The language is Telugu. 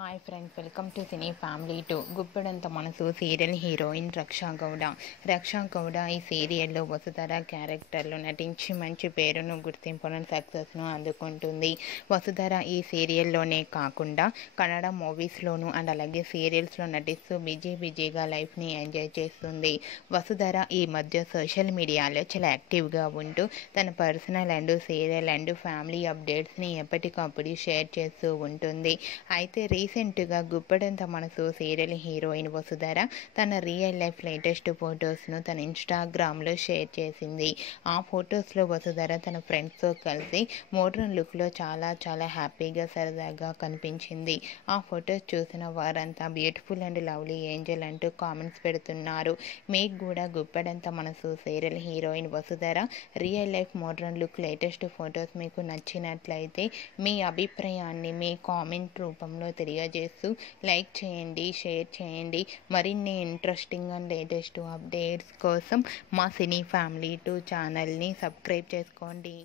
Hi friends, welcome to cine family 2. Guppedantha మనసు సీరియల్ హీరోయిన్ రక్షా గౌడ ఈ సీరియల్లో వసుధర క్యారెక్టర్లో నటించి మంచి పేరును, గుర్తింపును, సక్సెస్ను అందుకుంటుంది. వసుధర ఈ సీరియల్లోనే కాకుండా కన్నడ మూవీస్లోనూ అండ్ అలాగే సీరియల్స్లో నటిస్తూ బిజీగా లైఫ్ని ఎంజాయ్ చేస్తుంది. వసుధర ఈ మధ్య సోషల్ మీడియాలో చాలా యాక్టివ్గా ఉంటూ తన personal and serial and family అప్డేట్స్ని ఎప్పటికప్పుడు షేర్ చేస్తూ ఉంటుంది. అయితే రీసెంట్గా గుప్పెడంత మనసు సీరియల్ హీరోయిన్ వసుధర తన రియల్ లైఫ్ లేటెస్ట్ ఫొటోస్ను తన ఇన్స్టాగ్రామ్లో షేర్ చేసింది. ఆ ఫొటోస్లో వసుధర తన ఫ్రెండ్స్తో కలిసి మోడ్రన్ లుక్లో చాలా హ్యాపీగా సరదాగా కనిపించింది. ఆ ఫొటోస్ చూసిన వారంతా బ్యూటిఫుల్ అండ్ లవ్లీ ఏంజల్ అంటూ కామెంట్స్ పెడుతున్నారు. మీకు కూడా గుప్పెడంత మనసు serial heroine Vasudhara real life modern look latest photos మీకు నచ్చినట్లయితే మీ అభిప్రాయాన్ని మీ కామెంట్ రూపంలో తెలియజేస్తూ లైక్ చేయండి, షేర్ చేయండి. మరిన్ని ఇంట్రెస్టింగ్ అండ్ లేటెస్ట్ అప్డేట్స్ కోసం మా సినీ ఫ్యామిలీ 2 ఛానల్ని సబ్స్క్రైబ్ చేసుకోండి.